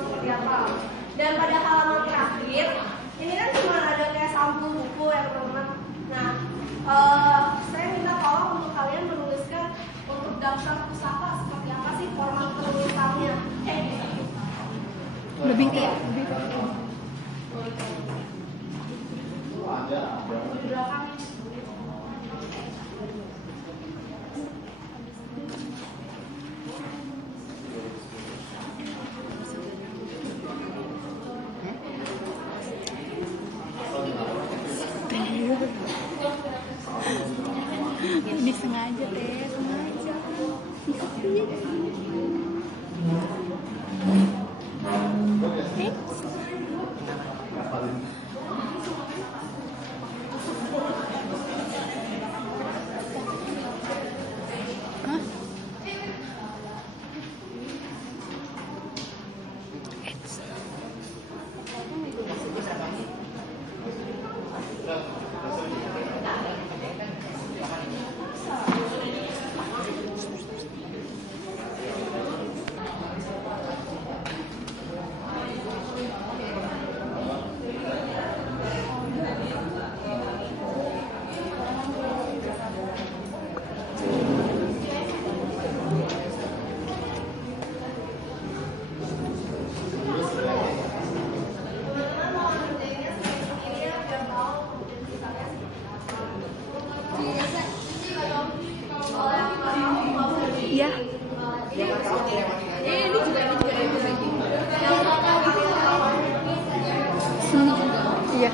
seperti apa. Dan pada halaman terakhir, ini kan cuma ada kayak sampul buku ya teman-teman. Nah, saya minta tolong untuk kalian menuliskan untuk daftar pustaka seperti apa sih format penulisannya. Lebih ya. Di belakang. Ini sengaja deh, sengaja. Iya. Ini juga iya.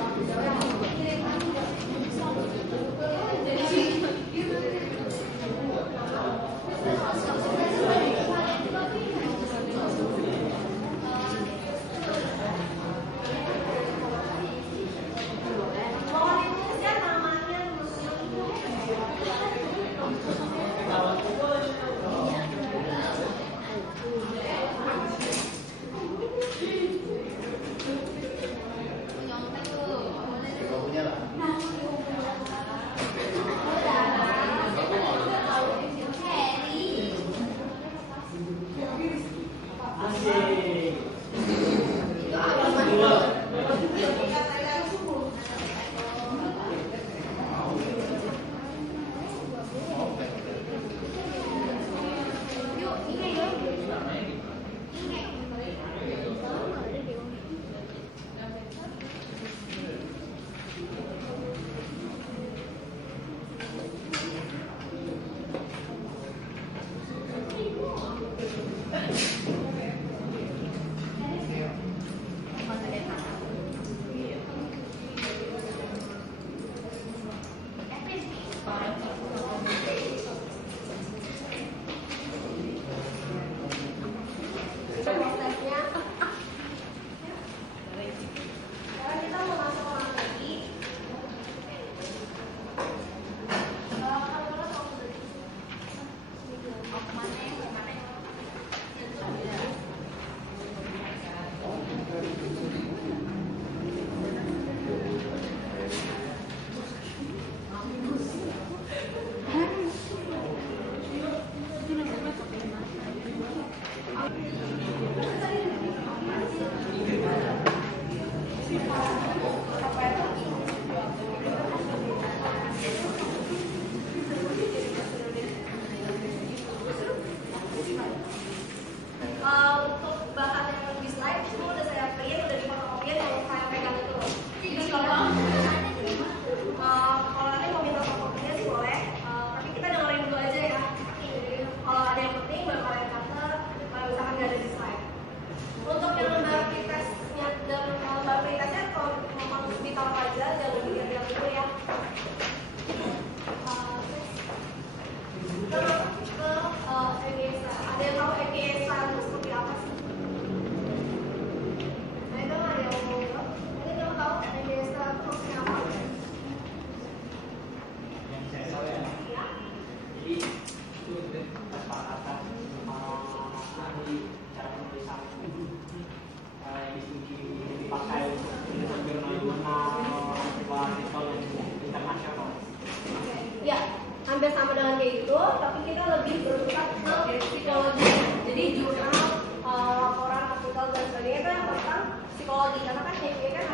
Hampir sama dengan kayak gitu, tapi kita lebih berpusat ke psikologi. Jadi jurnal, laporan, artikel dan sebagainya yang tentang psikologi, karena kan PPA kan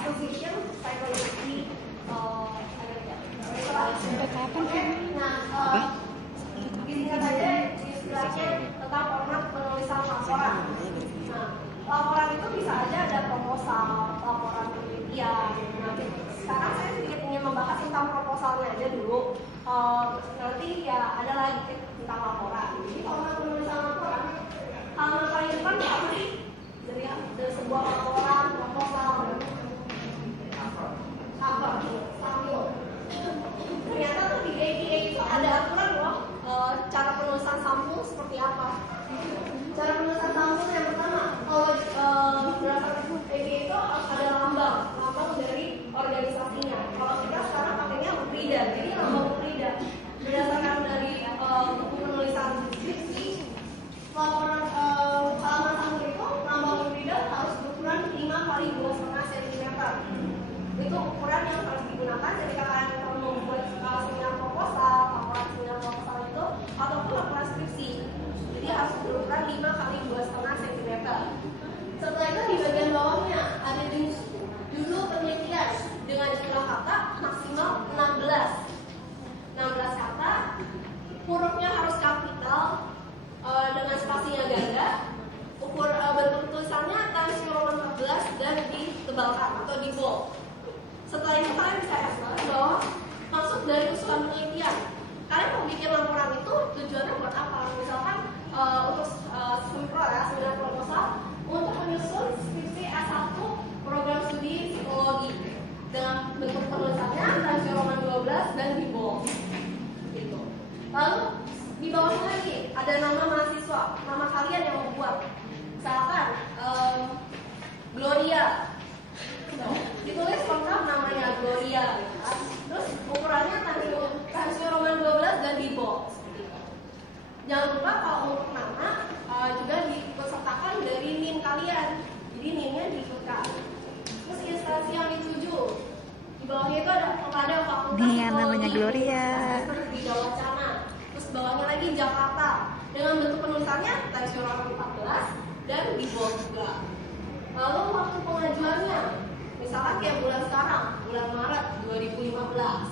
Association Psychology. Sampai kapan sih? Nah, disingkat saja istilahnya tentang format penulisan laporan. Nah, laporan itu bisa aja ada proposal, laporan penelitian. Nah, sekarang saya sedikit ingin membahas tentang proposalnya aja dulu. Nanti ya ada lagi tentang laporan. Jadi format penulisan laporan, halaman paling depan apa sih? Jadi ada sebuah laporan, proposal, sampul. Ternyata tuh di APA itu ada aturan loh, cara penulisan sampul seperti apa. Cara penulisan sampul yang pertama, kalau berdasarkan APA itu harus ada lambang dari organisasinya. Kalau kita sekarang pakainya UPRIDA, jadi lambang UPRIDA. Berdasarkan dari buku penulisan skripsi, laporan halaman sampul itu lambang UPRIDA harus berukuran 5 kali 2,5 cm. Itu ukuran yang harus digunakan ketika kalian membuat seminar proposal, laporan seminar proposal itu ataupun laporan skripsi. Jadi harus berukuran 5 kali 2,5 cm. Setelah itu di bagian bawahnya ada judul penelitian dengan jumlah kata maksimal 16 kata. Hurufnya harus kapital dengan spasinya ganda. Bentuk tulisannya Times New Roman 14 dan ditebalkan atau di bold. Setelah itu kalian bisa explain bahwa maksud dari usulan penelitian. Kalian mau bikin laporan itu tujuannya buat apa? Misalkan untuk seminar ya, seminar proposal untuk menyusun skripsi S1 program studi psikologi dengan bentuk penulisannya Times New Roman 12 dan di bold. Gitu. Lalu di bawahnya lagi ada nama mahasiswa, nama kalian yang membuat. Misalkan Gloria. Ditulis lengkap namanya Gloria, ya. Terus ukurannya Times New Roman 12 dan di bold. Jangan lupa kalau untuk nama juga diikutsertakan dari NIM kalian. Jadi NIM-nya diikutkan. Terus instansi yang dituju. Di bawahnya itu ada kepada fakultas Dia namanya Gloria. di Wacana. Terus bawahnya lagi Jakarta dengan bentuk penulisannya Times New Roman 14 dan di bold juga. Lalu waktu pengajuannya, misalkan kayak bulan sekarang, bulan Maret 2015.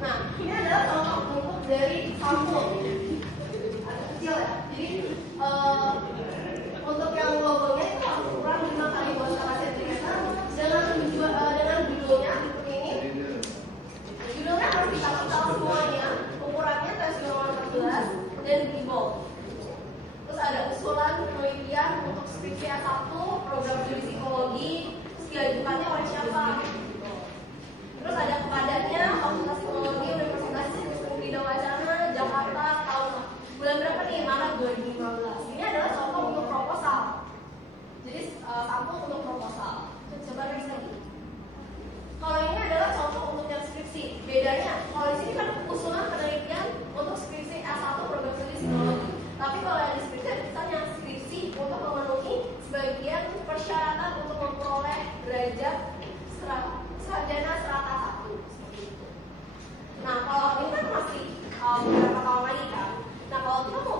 Nah, ini adalah contoh bentuk dari sampul. Agak kecil ya. Jadi untuk yang logonya itu harus ukuran 5 kali 2,5 cm dengan judulnya seperti ini. Judulnya harus dikapital semuanya. Ukurannya Times New Roman 14 dan di bold. Terus ada usulan penelitian untuk skripsi S1 program studi psikologi, diajukannya oleh siapa? Terus ada kepadanya Fakultas Psikologi Universitas Negeri Wacana Jakarta tahun bulan berapa nih? Maret 2015. Ini adalah contoh untuk proposal. Jadi sampul untuk proposal. Coba next lagi. Kalau ini adalah contoh untuk yang skripsi. Bedanya, kalau di sini kan usulan penelitian untuk skripsi S1 program studi psikologi. Tapi kalau yang di skripsi misalnya skripsi untuk memenuhi sebagian persyaratan untuk memperoleh derajat sarjana strata 1 seperti itu. Nah kalau ini kan masih beberapa tahun lagi kan. Nah kalau kita mau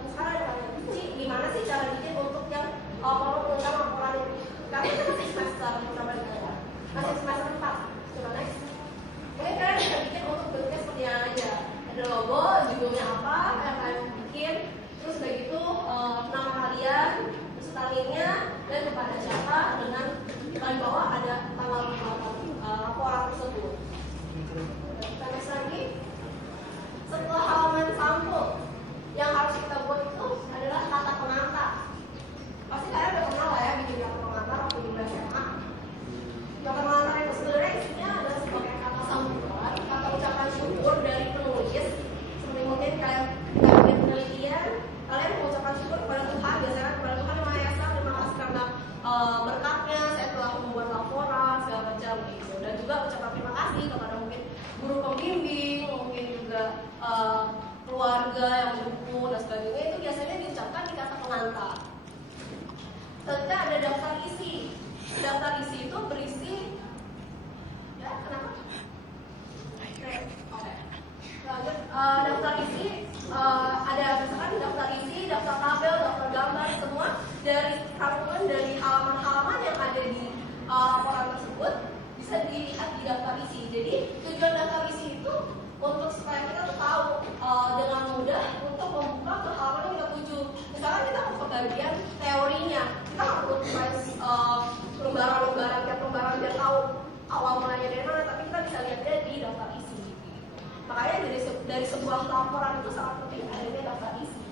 sekarang ada ini gimana sih cara bikin untuk yang kalau penulisan laporan ini? Karena kita masih semester masih semester 4. Coba next. Mungkin kalian bisa bikin untuk bentuknya seperti yang aja. Ada logo, judulnya apa yang kalian bikin, terus kayak gitu nama kalian, pesertanya dan kepada siapa, dengan paling bawah ada tanggal laporan tersebut. Kita next lagi. Setelah halaman sampul, yang harus kita buat itu adalah kata pengantar. Pasti kalian udah kenal lah ya bikin kata pengantar waktu di SMA. Kata pengantar itu sebenarnya isinya adalah sebagai kata sambutan, kata ucapan syukur dari penulis. Seperti mungkin kalian penelitian, kalian mengucapkan syukur kepada Tuhan, biasanya kepada Tuhan yang Maha Esa, terima kasih karena berkatnya saya telah membuat laporan segala macam gitu. Dan juga ucapan terima kasih kepada mungkin guru pembimbing, mungkin juga keluarga yang mendukung dan sebagainya. Itu biasanya diucapkan di kata pengantar. Ketika ada daftar isi, daftar isi itu berisi ya kenapa? Oke. Lanjut, daftar isi ada misalkan daftar isi, daftar lembaran tiap lembaran biar tahu awal mulanya dari mana, tapi kita bisa lihatnya di daftar isi. Makanya dari sebuah laporan itu sangat penting adanya daftar isi.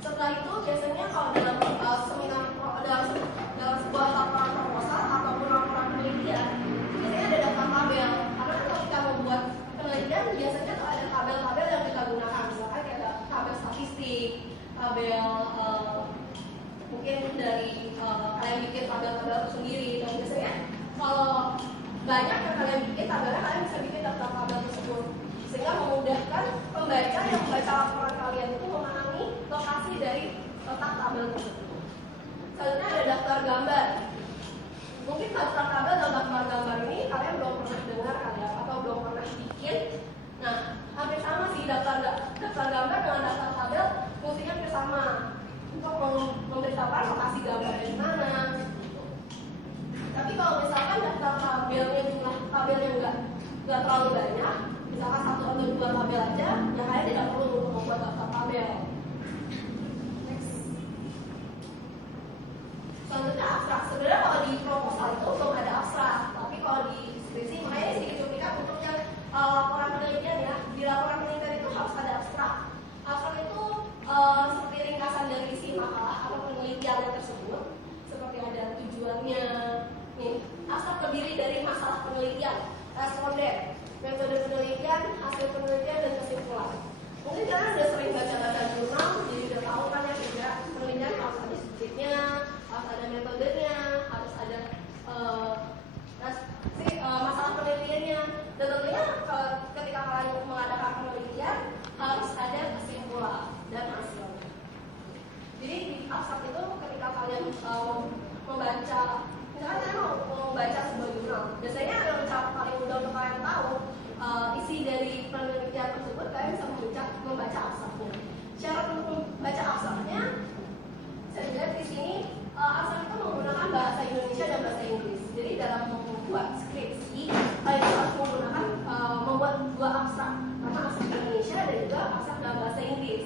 Setelah itu biasanya kalau dalam seminar dalam sebuah laporan proposal ataupun laporan penelitian, biasanya ada daftar tabel. Karena kalau kita membuat penelitian biasanya tuh ada tabel-tabel yang kita gunakan, misalkan kayak ada tabel statistik, tabel mungkin dari kalian bikin tabel-tabel sendiri. Dan biasanya kalau banyak yang kalian bikin tabelnya, kalian bisa bikin daftar tabel tersebut sehingga memudahkan pembaca yang membaca laporan kalian itu memahami lokasi dari letak tabel tersebut. Selanjutnya ada daftar gambar. Mungkin daftar tabel dan daftar gambar ini kalian belum pernah dengar kali ya, atau belum pernah bikin. Nah, hampir sama sih daftar gambar dengan daftar tabel fungsinya hampir sama untuk memberitahukan lokasi gambar dari mana. Tapi kalau misalkan daftar tabelnya jumlah tabelnya nggak terlalu banyak, misalkan 1 atau 2 tabel aja, ya kalian tidak perlu untuk membuat daftar tabel. Next. Selanjutnya abstrak. Sebenarnya kalau di proposal itu belum ada abstrak, tapi kalau di skripsi makanya sedikit cuplikan untuk yang laporan penelitian ya. Di laporan penelitian itu harus ada abstrak. Abstrak itu seperti ringkasan dari isi makalah atau penelitian tersebut, seperti ada tujuannya. Nih, abstrak terdiri dari masalah penelitian, responden, metode penelitian, hasil penelitian, dan kesimpulan. Mungkin kalian udah sering baca-baca jurnal, jadi udah tahu kan ya juga penelitian harus ada subjeknya, harus ada metodenya, harus ada masalah penelitiannya, dan tentunya ketika kalian mengadakan penelitian harus ada kesimpulan dan hasil. Jadi di abstrak itu ketika kalian membaca, misalkan kalian mau membaca sebuah jurnal, biasanya yang cara paling mudah untuk kalian tahu isi dari penelitian tersebut, kalian bisa membaca abstraknya. Cara untuk membaca abstraknya, saya lihat di sini abstrak itu menggunakan bahasa Indonesia dan bahasa Inggris. Jadi dalam membuat skripsi, kalian harus membuat 2 abstrak, karena abstrak Indonesia dan juga abstrak dalam bahasa Inggris.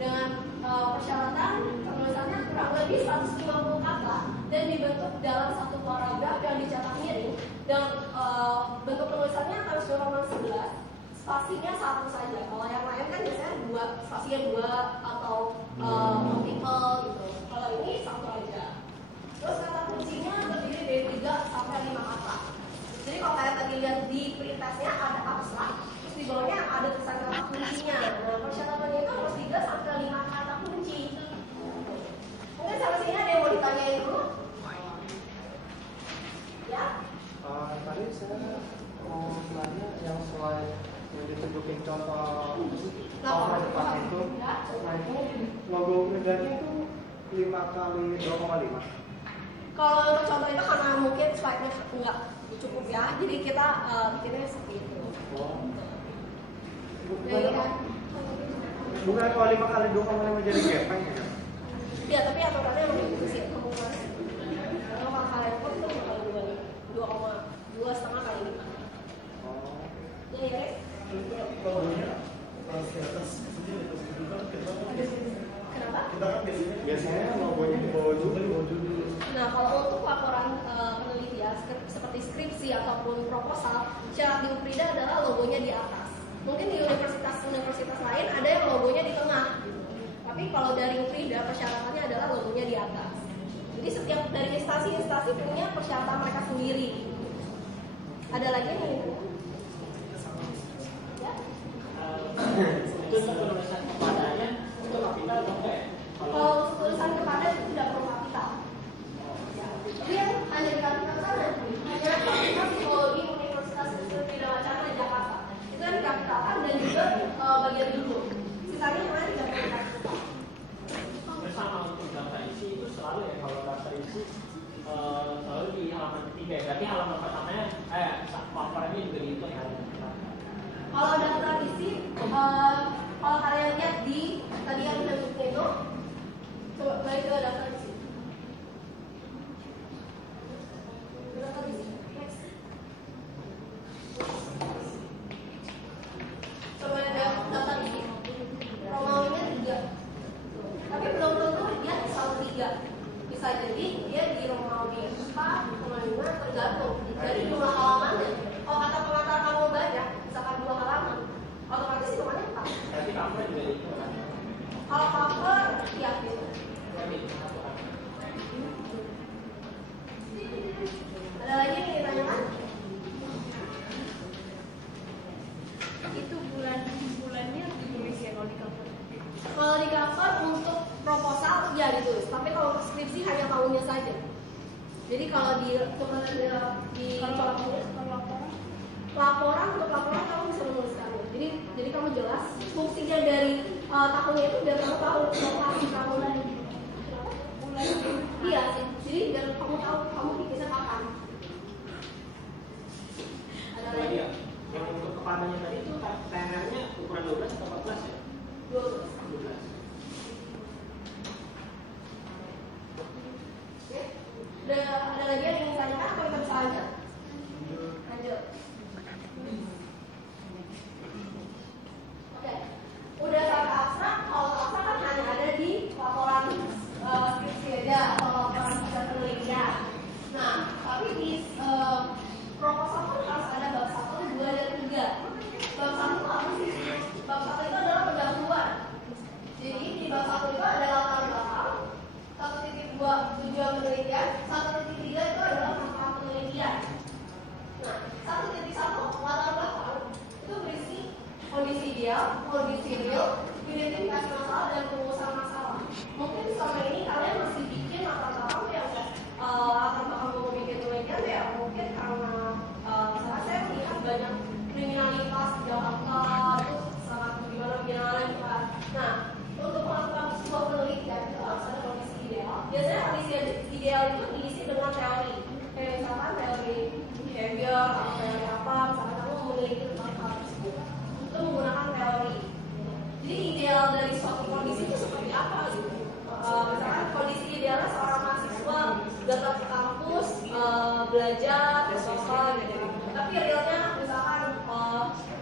Dengan persyaratan penulisannya kurang lebih 150 kata dan dibentuk dalam satu paragraf yang dicetak miring, dan bentuk penulisannya harus roman 11, spasinya 1 saja. Kalau yang lain kan biasanya 2, spasinya 2 atau multiple gitu. Kalau ini 1 aja. Terus kata kuncinya terdiri dari 3 sampai 5 kata. Jadi kalau kalian tadi lihat di printesnya ada abstrak, terus di bawahnya ada tulisan kata kuncinya. Nah, persyaratannya itu harus 3 sampai 5 kata kunci. Mungkin sampai sini ada yang mau ditanyain dulu? Ya? Tadi saya mau nanya yang selain yang ditunjukin contoh laporan depan itu, nah itu logo bedanya itu 5 kali 2,5. Kalau untuk contoh itu karena mungkin slide-nya nggak cukup ya, jadi kita bikinnya seperti itu. Bukan kalau 5 kali 2,5 jadi gepeng ya? Ya, tapi aturannya yang begitu sih, kemungkinan. Kalau kalian pun itu bakal 2,5 kali 5. Ya, ya. Kenapa? Biasanya logonya di bawah dulu. Nah, kalau untuk laporan penelitian seperti skripsi ataupun proposal, syarat di UPRIDA adalah logonya di atas. Mungkin di universitas lain ada yang logonya di tengah. Tapi kalau dari UPRIDA persyaratannya adalah logonya di atas. Jadi setiap dari instansi punya persyaratan mereka sendiri. Ada lagi nih? Ya? Itu penulisan kepadanya itu kapital atau enggak? Kalau tulisan kepada itu tidak perlu kapital. Dia hanya di kapital sana, hanya kapital psikologi Universitas Trisakti Wacana Jakarta. Itu kan dikapitalkan dan juga bagian dulu. Sisanya yang lain tidak perlu kapital. Bersama untuk daftar isi itu selalu ya, kalau daftar isi selalu di halaman ketiga ya. Berarti halaman pertamanya papernya juga gitu ya. Kalau daftar isi, kalau kalian lihat di tadi yang udah itu, coba balik ke daftar isi. Daftar isi. Next. Coba lihat daftar isi. Romawinya 3. Tapi belum tentu dia selalu 3. Bisa jadi dia di Romawi tergantung dari jumlah halamannya. Kalau kata pengantar kamu banyak, misalkan 2 halaman, otomatis hitungannya 4. Tapi cover juga itu kan. Kalau cover, ya gitu. Ada lagi yang ditanyakan? Itu bulannya ditulis ya kalau di cover. Kalau di cover untuk proposal ya ditulis, tapi kalau untuk skripsi hanya tahunnya saja. Jadi kalau di laporan untuk laporan kamu bisa menuliskannya. Jadi kamu jelas fungsinya dari tahunnya itu biar kamu tahu lokasi kamu lagi. Iya sih. Jadi biar kamu tahu kamu bikinnya kapan. Ada lagi? Ya. Yang untuk kepadanya tadi itu TNR-nya ukuran 12 atau 14 ya? 12. Ada lagi yang ingin ditanyakan atau kita bisa lanjut? Lanjut. Oke. Udah sampai abstrak. Kalau abstrak kan hanya ada di laporan skripsi aja atau laporan hasil penelitian. Nah, tapi di proposal pun harus ada bab 1, 2, dan 3. Bab 1 apa sih? Bab 1 itu adalah pendahuluan. Jadi di bab 1 itu ada latar belakang, 1.2 tujuan penelitian, 1.3 itu adalah masalah penelitian. Nah, 1.1 latar belakang itu berisi kondisi ideal, kondisi real, identifikasi masalah, dan perumusan masalah. Mungkin selama ini kalian masih bikin latar belakang yang latar belakang mau bikin penelitian ya mungkin karena saya melihat banyak kriminalitas di Jakarta itu sangat gimana kan. Nah, untuk melakukan sebuah penelitian itu harus ada kondisi ideal. Biasanya kondisi ideal itu diisi dengan teori. Kayak misalkan teori behavior atau teori apa, misalkan kamu memiliki tentang hal tersebut. Itu menggunakan teori. Jadi ideal dari suatu kondisi itu seperti apa gitu? Misalkan kondisi idealnya seorang mahasiswa datang ke kampus, belajar, sosial gitu. Tapi realnya misalkan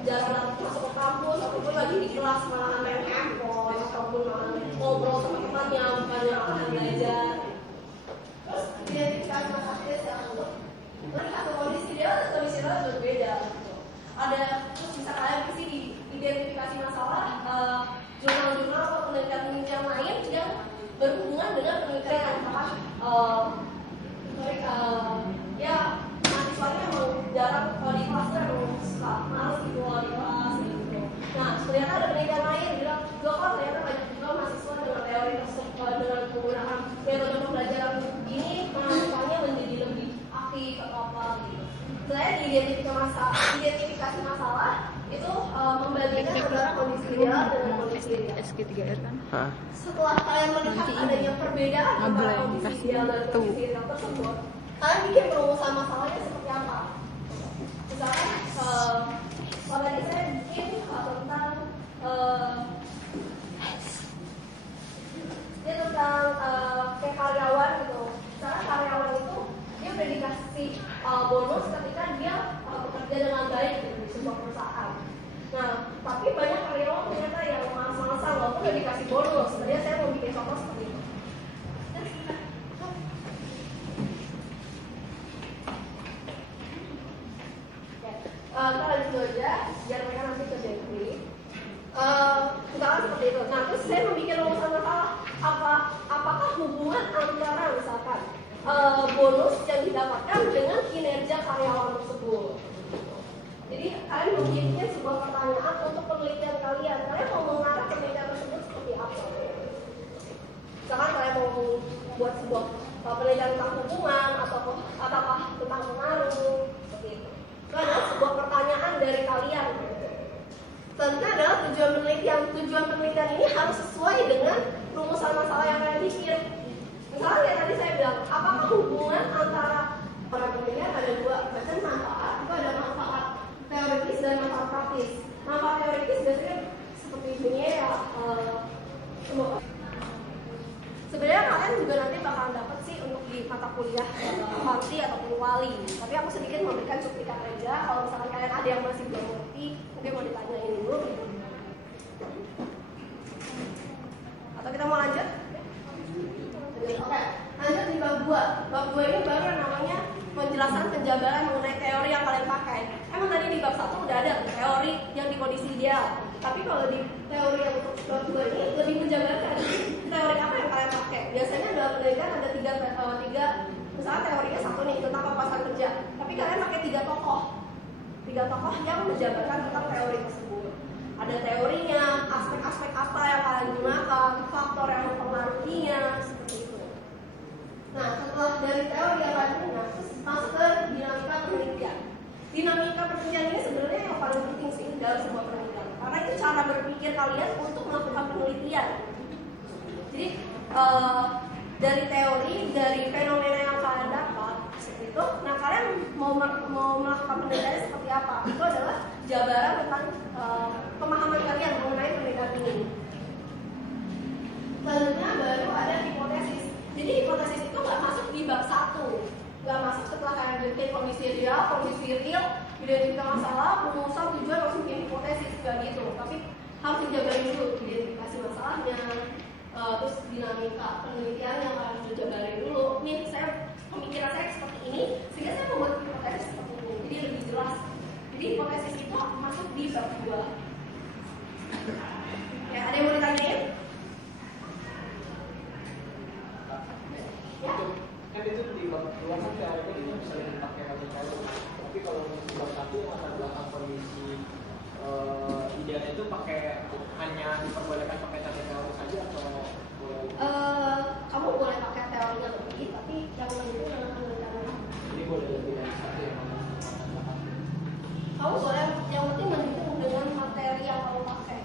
jarang masuk ke kampus ataupun lagi di kelas malah main handphone ataupun malah ngobrol sama temannya bukannya akan belajar. Terus identifikasi masalahnya secara umum. Melihat kondisi ideal dan kondisi real berbeda. Ada terus bisa kalian isi di identifikasi masalah jurnal-jurnal atau penelitian lain yang berhubungan dengan penelitian misalkan ya mahasiswanya emang jarang kalau di kelas kan emang suka males gitu kalau di kelas gitu. Nah ternyata ada penelitian lain bilang kok ternyata banyak juga mahasiswa dengan teori tersebut dengan penggunaan metode pembelajaran ini mahasiswanya menjadi lebih aktif atau apa gitu. Selain identifikasi masalah itu membagikan antara kondisi ideal dengan kondisi ideal. SG3R kan? Setelah kalian melihat adanya perbedaan antara kondisi ideal dan kondisi ideal tersebut, kalian bikin perumusan masalahnya seperti apa? Misalkan, kalau tadi saya bikin tentang dia tentang kayak karyawan gitu. Misalkan karyawan itu dia udah dikasih bonus ketika dia bekerja dengan baik gitu, di sebuah perusahaan. Nah, tapi banyak karyawan ternyata yang malas-malasan walaupun udah dikasih bonus. Sebenarnya saya mau bikin contoh seperti itu. Kita lanjut dulu aja, biar mereka nanti kerja sendiri. Misalkan seperti itu. Nah, terus saya membuat rumusan masalah. Apakah hubungan antara misalkan bonus yang didapatkan dengan kinerja karyawan tersebut? Jadi kalian membuat sebuah pertanyaan untuk penelitian kalian. Kalian mau mengarah penelitian tersebut seperti apa? Misalkan kalian mau buat sebuah penelitian tentang hubungan atau tentang pengaruh seperti itu. Itu adalah sebuah pertanyaan dari kalian. Selanjutnya adalah tujuan penelitian. Tujuan penelitian ini harus sesuai dengan rumusan masalah yang kalian bikin. Misalnya kayak tadi saya bilang, apakah hubungan antara orang penelitian ada dua macam manfaat? Itu ada manfaat teoritis dan manfaat praktis. Manfaat teoritis biasanya seperti ini ya. Sebenarnya kalian juga nanti bakalan dapat sih untuk di mata kuliah fanti ataupun wali. Tapi aku sedikit memberikan cuplikan aja. Kalau misalkan kalian ada yang masih belum ngerti, mungkin mau ditanyain dulu. Atau kita mau lanjut? Oke, lanjut di bab 2. Bab 2 ini baru namanya penjelasan penjabaran mengenai teori yang kalian pakai. Emang tadi di bab 1 udah ada teori yang di kondisi ideal. Tapi kalau di teori yang untuk bab 2 ini lebih menjabarkan teori apa yang kalian pakai. Biasanya dalam penelitian ada tiga misalnya teorinya satu nih tentang papasan kerja. Tapi kalian pakai tiga tokoh yang menjabarkan tentang teori tersebut. Ada teorinya, aspek-aspek apa yang kalian gunakan, faktor yang mempengaruhinya, seperti itu. Nah, setelah dari teori yang kalian punya, masuk ke dinamika penelitian. Dinamika penelitian ini sebenarnya yang paling penting sih dalam sebuah penelitian, karena itu cara berpikir kalian untuk melakukan penelitian. Jadi dari teori, dari fenomena yang kalian dapat, seperti itu. Nah, kalian mau melakukan penelitian seperti apa? Itu adalah jabaran tentang pemahaman kalian mengenai penelitian ini. Selanjutnya baru ada hipotesis. Jadi hipotesis itu nggak masuk di bab 1, nggak masuk setelah kalian bikin kondisi ideal, kondisi real, identifikasi masalah, rumuskan tujuan, langsung bikin hipotesis, nggak gitu. Tapi harus dijabarin dulu identifikasi masalahnya, terus dinamika penelitian yang harus dijabarin dulu. Nih pemikiran saya seperti ini, sehingga saya membuat hipotesis seperti ini. Jadi lebih jelas. Jadi hipotesis itu masuk di bab 2. Ya, ada yang mau ditanyain? Ya. Kan itu di bab 2 kan teorinya itu bisa dipakai macam-macam. Tapi kalau di bab 1 latar belakang kondisi idealnya itu hanya diperbolehkan pakai teori saja atau boleh? Kamu boleh pakai teorinya lebih, tapi yang itu dengan penelitiannya. Jadi boleh lebih dari satu yang mana? Kamu boleh, yang penting mendukung dengan materi yang kamu pakai.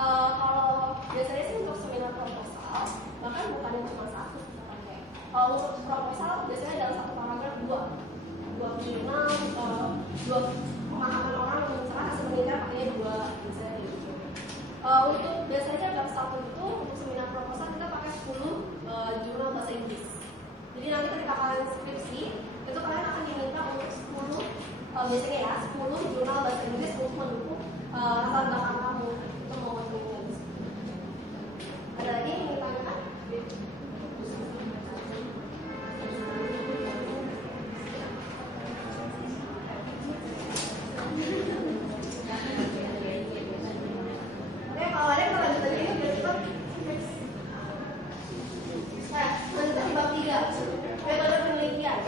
Kalau biasanya sih untuk seminar proposal, bahkan bukan cuma satu kita pakai. Kalau untuk proposal biasanya dalam satu paragraf dua minimal, dua pemahaman orang yang misalnya hasil penelitian pakainya dua misalnya gitu. Untuk biasanya bab 1 itu untuk seminar proposal kita pakai 10 jurnal bahasa Inggris. Jadi nanti ketika kalian skripsi itu kalian akan diminta untuk 10 biasanya ya 10 jurnal bahasa Inggris untuk mendukung latar belakang kamu untuk membuat penelitian. Ada lagi yang ingin ditanyakan? Oke, kalau ada yang lanjut lagi ini biar cepat. Nah, lanjut di bab 3. Metode penelitian.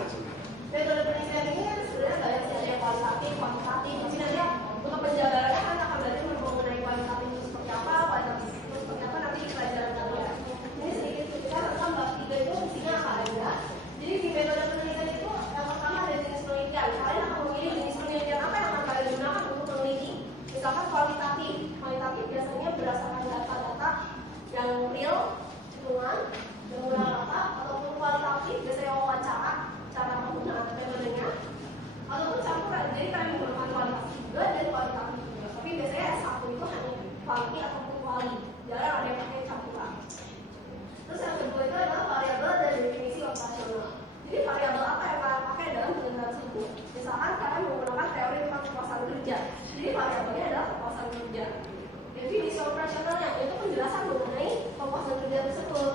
Metode penelitian ini kan sebenarnya banyak sih, ada yang kualitatif, kuantitatif. Jadi nanti untuk penjabarannya kan akan belajar mengenai kualitatif itu seperti apa, kualitatif itu seperti apa nanti di pelajaran kalian. Ini sedikit cerita tentang bab 3 itu fungsinya apa aja. Jadi di metode penelitian itu yang pertama ada jenis penelitian. Kalian akan memilih jenis penelitian apa yang akan kalian gunakan untuk meneliti. Misalkan kualitatif biasanya berdasarkan data-data yang real, hitungan, menggunakan data, ataupun kualitatif biasanya wawancara, cara penggunaan metodenya, ataupun campuran. Jadi kalian menggunakan kualitatif juga dan kualitatif juga. Tapi biasanya satu itu hanya kualiti ataupun kuali, jarang ada yang pakai campuran. Terus yang kedua itu adalah variabel dan definisi operasional. Jadi variabel apa yang kalian pakai dalam penelitian tersebut? Misalkan kalian menggunakan teori tentang kepuasan kerja. Jadi variabelnya adalah kepuasan kerja. Definisi operasionalnya itu penjelasan mengenai kepuasan kerja tersebut.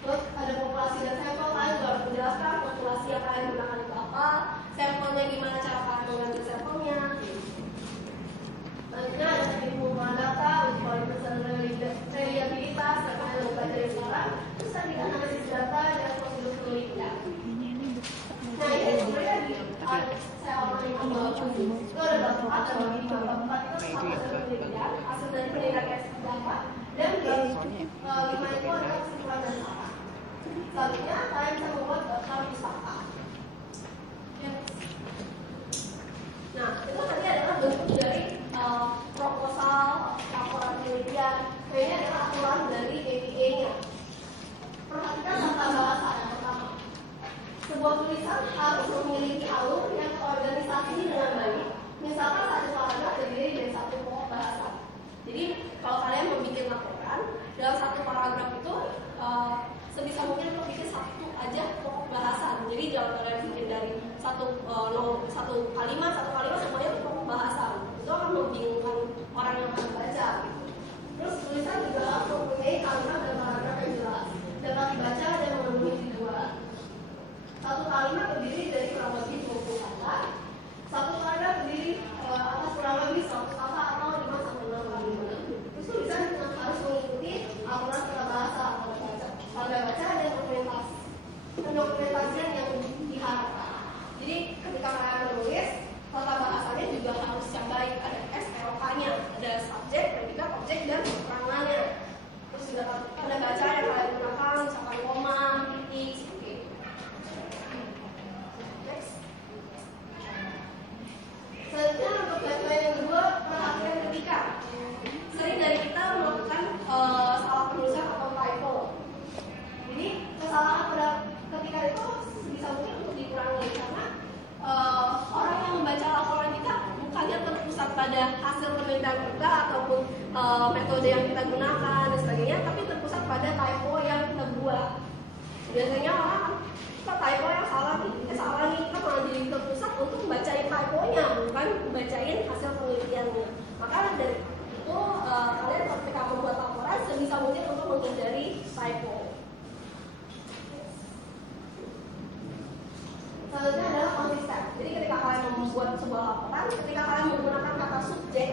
Terus ada populasi dan sampel, kalian juga harus menjelaskan populasi yang kalian gunakan itu apa, sampelnya gimana cara kalian mengambil sampelnya. Selanjutnya ada pengumpulan data, uji kualitas dan reliabilitas, yang kalian pelajari sekarang. Terus tadi analisis data dan prosedur penelitian. Nah ini sebenarnya saya omongin itu ada bab 4 dan bab 4 itu tentang hasil penelitian, hasil dari penelitian seperti apa, dan di 5 itu adalah kesimpulan dan saran. Selanjutnya kalian bisa membuat daftar pustaka. Nah itu nanti adalah bentuk dari proposal, laporan penelitian. Nah ini adalah aturan dari APA-nya. Perhatikan tata bahasa yang pertama. Sebuah tulisan harus memiliki alur yang terorganisasi dengan baik. Misalkan satu paragraf terdiri dari satu pokok bahasa. Jadi kalau kalian membuat laporan dalam satu paragraf itu sebisa mungkin untuk bikin satu aja pokok bahasan. Jadi jangan kalian bikin dari satu kalimat semuanya itu pokok bahasan. Itu akan membingungkan orang yang akan baca. Terus tulisan juga harus mempunyai kalimat dan paragraf yang jelas, dapat dibaca dan memenuhi tujuan. Satu kalimat terdiri pada hasil penelitian kita ataupun metode yang kita gunakan dan sebagainya, tapi terpusat pada typo yang kita buat. Biasanya orang kita typo yang salah nih, kita malah jadi terpusat untuk membacain typonya, bukan membacain hasil penelitiannya. Maka dari itu kalian ketika membuat laporan sebisa mungkin untuk menghindari typo. Selanjutnya adalah konsisten. Jadi ketika kalian membuat sebuah laporan, ketika kalian menggunakan kata subjek,